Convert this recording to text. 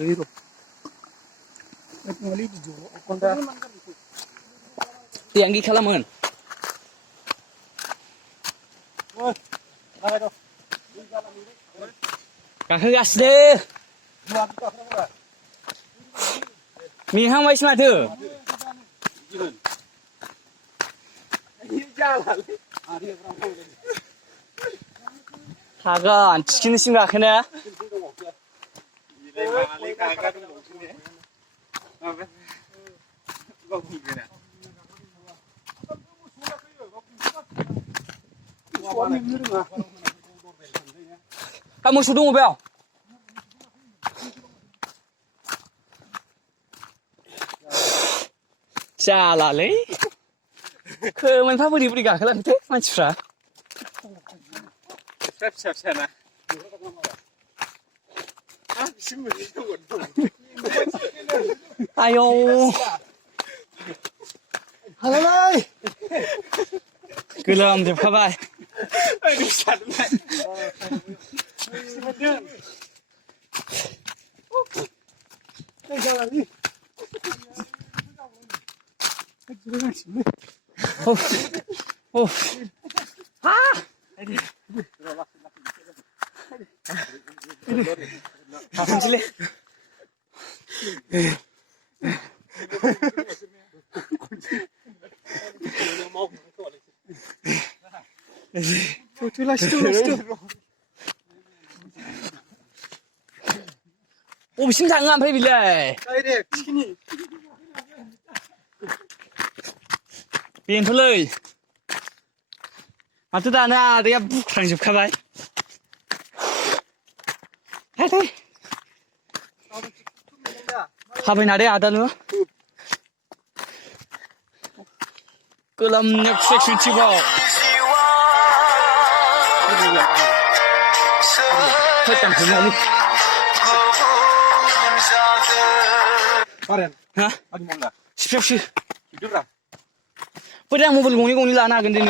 Zero. Tiang खालामोन गाखोगासिनो मेंहांबायसो माथो हागोन थिखिनिसिम गाखोनो मोसौ दङ बेयाव जालालै खोमोनफा बोरै बोरै गाखोलांखोथाय मानसिफ्रा फिसा फिसाना आयौ हालाय गोलोमजोबखाबाय थांसैलै बबेसिम थाङो ओमफ्राय बिलाय बेनोथ'लै माथो दानो आदाया बुख्रांजोबखाबाय थाबायना दे आदानो गोलोमनो खुसि-खुसिबाव होदों ha siap sih udah mobile goni laana hagen din